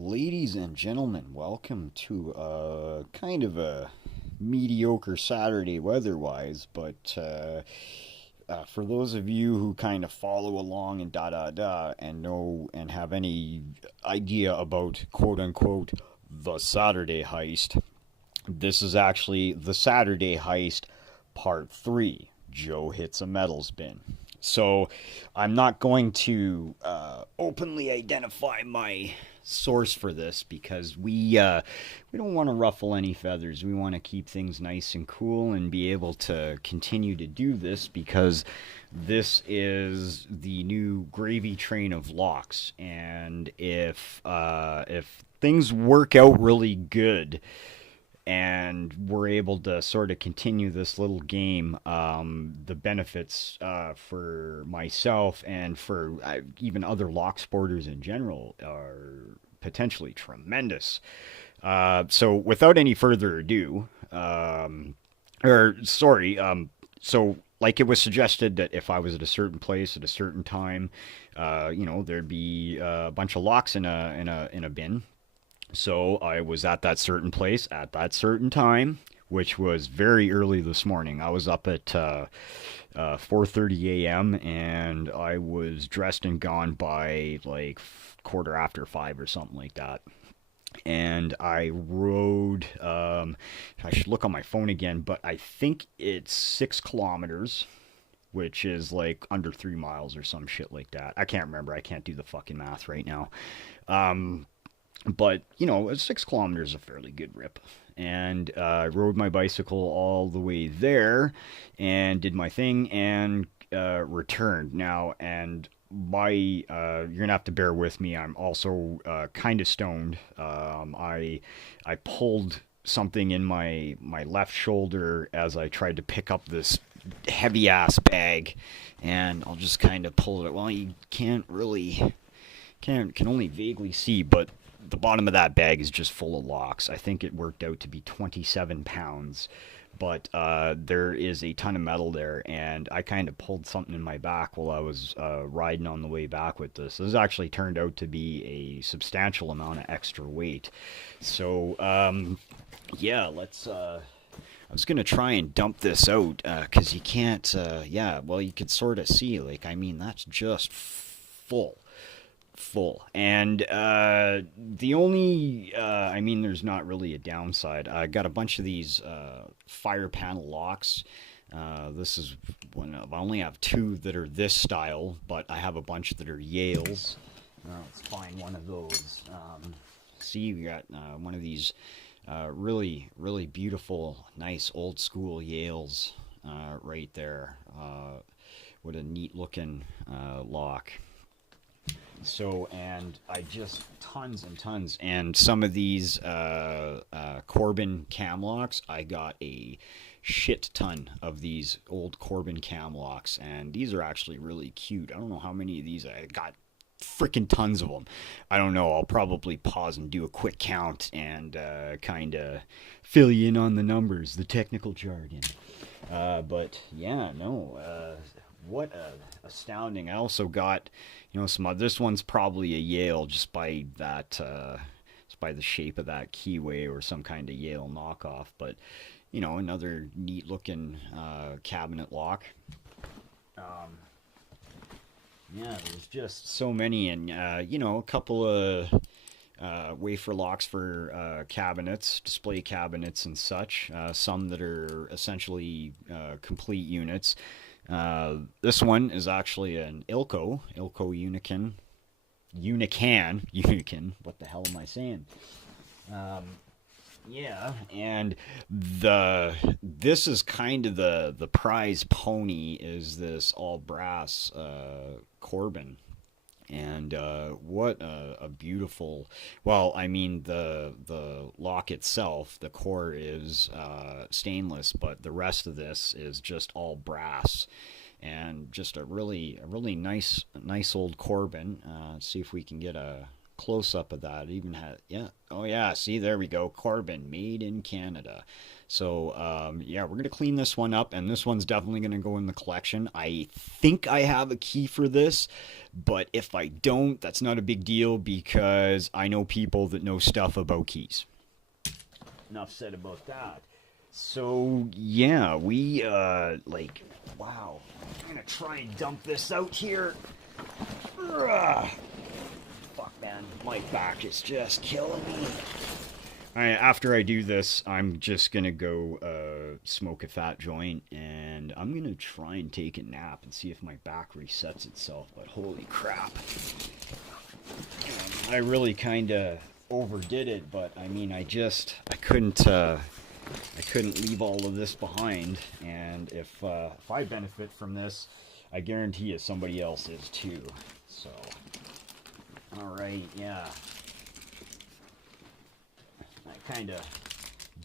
Ladies and gentlemen, welcome to kind of a mediocre Saturday weather-wise, but for those of you who kind of follow along and and know and have any idea about quote unquote the Saturday heist, this is actually the Saturday heist part 3. Joe hits a metals bin. So I'm not going to openly identify my source for this because we don't want to ruffle any feathers. We want to keep things nice and cool and be able to continue to do this because this is the new gravy train of locks. And if things work out really good and we're able to sort of continue this little game, the benefits for myself and for even other lock sporters in general are potentially tremendous. So, without any further ado, or sorry, so like it was suggested that if I was at a certain place at a certain time, there'd be a bunch of locks in a bin. So I was at that certain place at that certain time, which was very early this morning. I was up at 4:30 a.m. and I was dressed and gone by like quarter after 5 or something like that. And I rode. I should look on my phone again, but I think it's 6 kilometers, which is like under 3 miles or some shit like that. I can't remember. I can't do the fucking math right now. But 6 kilometers is a fairly good rip. And I rode my bicycle all the way there and did my thing and returned. Now, and you're gonna have to bear with me. I'm also kind of stoned. I pulled something in my left shoulder as I tried to pick up this heavy ass bag, and I'll just kind of pull it. Well, you can't really can only vaguely see, but the bottom of that bag is just full of locks. I think it worked out to be 27 pounds, but there is a ton of metal there, and I kind of pulled something in my back while I was riding on the way back with this. This actually turned out to be a substantial amount of extra weight. So, yeah, let's. I was gonna try and dump this out because you can't. Yeah, well, you could sort of see. Like, I mean, that's just full. And the only, I mean, there's not really a downside. I got a bunch of these fire panel locks. This is one of, I only have two that are this style, but I have a bunch that are Yales. Let's find one of those. See, we got one of these really, really beautiful, nice old school Yales right there. What a neat looking lock. So, and I just tons and tons, and some of these Corbin cam locks, I got a shit ton of these old Corbin cam locks, and these are actually really cute. I don't know how many of these I got. Freaking tons of them. I don't know. I'll probably pause and do a quick count and kind of fill you in on the numbers, the technical jargon. But yeah, no. What astounding! I also got, this one's probably a Yale just by that, just by the shape of that keyway or some kind of Yale knockoff. But another neat looking cabinet lock. Yeah, there's just so many, and a couple of wafer locks for cabinets, display cabinets, and such. Some that are essentially complete units. This one is actually an Ilco Unican. What the hell am I saying? Yeah, and this is kind of the prize pony is this all brass Corbin, and what a beautiful. Well, I mean the lock itself, the core is stainless, but the rest of this is just all brass, and just a really nice old Corbin. Let's see if we can get a close up of that. It even had, yeah. Oh, yeah. See, there we go. Corbin, made in Canada. So, yeah, we're going to clean this one up, and this one's definitely going to go in the collection. I think I have a key for this, but if I don't, that's not a big deal because I know people that know stuff about keys. Enough said about that. So, yeah, we, wow. I'm going to try and dump this out here. Ugh. Fuck, man. My back is just killing me. After I do this, I'm just going to go smoke a fat joint, and I'm going to try and take a nap and see if my back resets itself. But holy crap. I really kind of overdid it, but I mean, I couldn't leave all of this behind, and if I benefit from this, I guarantee you somebody else is too. So, all right, yeah. I kind of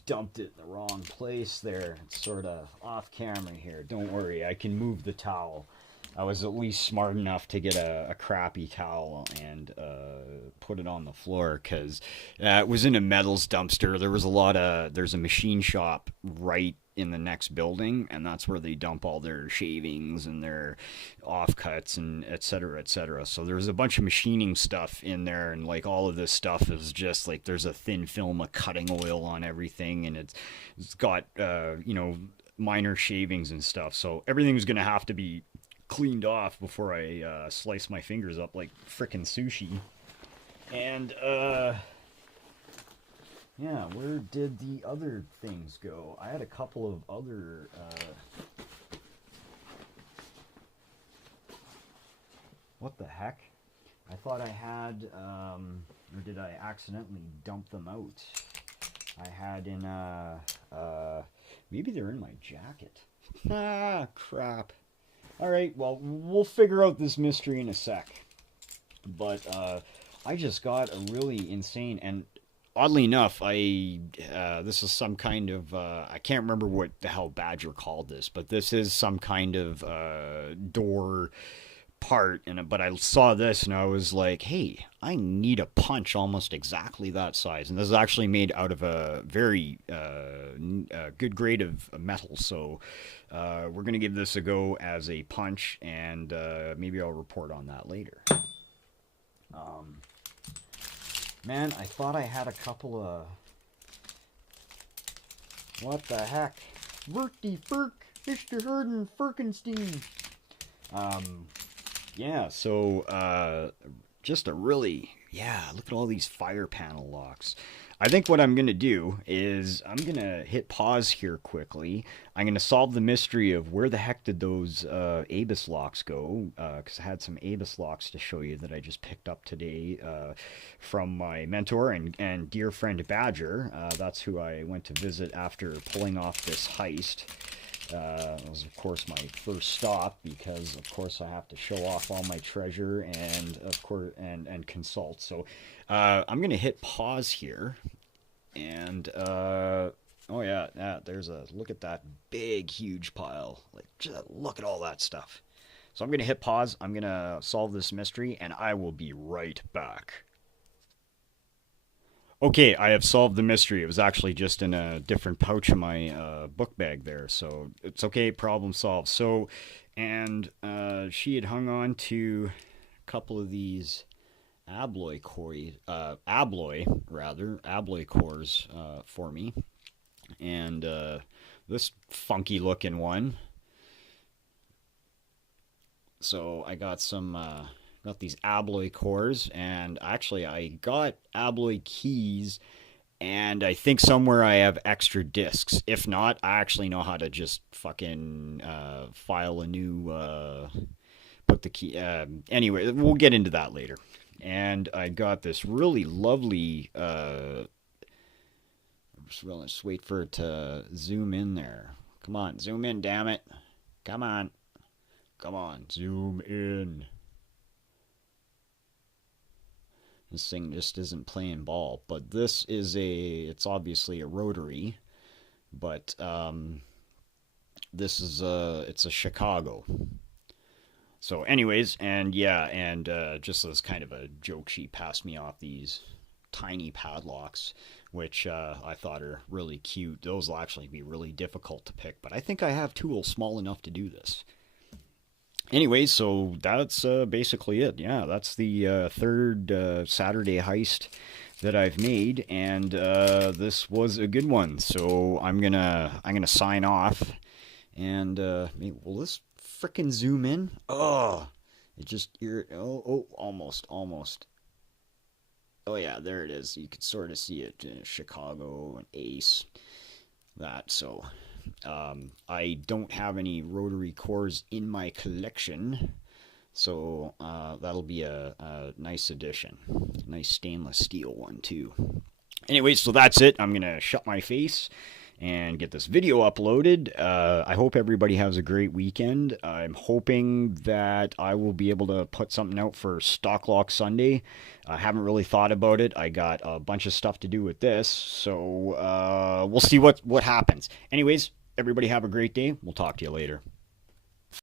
dumped it in the wrong place there. It's sort of off camera here. Don't worry, I can move the towel. I was at least smart enough to get a crappy towel and put it on the floor because it was in a metals dumpster. There's a machine shop right in the next building, and that's where they dump all their shavings and their offcuts and et cetera, et cetera. So there's a bunch of machining stuff in there, and like all of this stuff is just like there's a thin film of cutting oil on everything, and it's got minor shavings and stuff. So everything's gonna have to be cleaned off before I slice my fingers up like frickin' sushi. And yeah, where did the other things go? I had a couple of other what the heck? I thought I had or did I accidentally dump them out? I had in maybe they're in my jacket. Ah, crap. Alright, well, we'll figure out this mystery in a sec. But, I just got a really insane, and oddly enough, this is some kind of, I can't remember what the hell Badger called this, but this is some kind of, door part, but I saw this and I was like, hey, I need a punch almost exactly that size. And this is actually made out of a very good grade of metal, so we're going to give this a go as a punch, and maybe I'll report on that later. Man, I thought I had a couple of... What the heck? Verty Ferk, Mr. Herden Ferkenstein. Yeah, so, just a really, look at all these fire panel locks. I think what I'm going to do is I'm going to hit pause here quickly. I'm going to solve the mystery of where the heck did those ABIS locks go, because I had some ABIS locks to show you that I just picked up today from my mentor and dear friend Badger. That's who I went to visit after pulling off this heist. It was, of course, my first stop because, of course, I have to show off all my treasure and, of course, and consult. So, I'm gonna hit pause here, and oh yeah, there's a look at that big, huge pile. Like, just look at all that stuff. So I'm gonna hit pause. I'm gonna solve this mystery, and I will be right back. Okay, I have solved the mystery. It was actually just in a different pouch of my book bag there, so it's okay, problem solved. So, and she had hung on to a couple of these abloy cores for me, and this funky looking one. So I got got these abloy cores, and actually I got abloy keys, and I think somewhere I have extra discs. If not, I actually know how to just fucking file a new put the key anyway, we'll get into that later. And I got this really lovely just wait for it to zoom in there. Come on, zoom in, damn it. Come on, zoom in. This thing just isn't playing ball, but this is it's obviously a rotary, but this is it's a Chicago. So, anyways, and yeah, and just as kind of a joke, she passed me off these tiny padlocks, which I thought are really cute. Those will actually be really difficult to pick, but I think I have tools small enough to do this. Anyways, so that's basically it. Yeah, that's the third Saturday heist that I've made, and this was a good one. So I'm gonna sign off, and will this frickin' zoom in? Oh, it just almost. Oh yeah, there it is. You could sort of see it in Chicago and Ace. That so. I don't have any rotary cores in my collection, so that'll be a nice addition. Nice stainless steel one too. Anyway, so that's it. I'm gonna shut my face and get this video uploaded. I hope everybody has a great weekend. I'm hoping that I will be able to put something out for Stock Lock Sunday. I haven't really thought about it. I got a bunch of stuff to do with this, so we'll see what happens. Anyways, everybody have a great day. We'll talk to you later.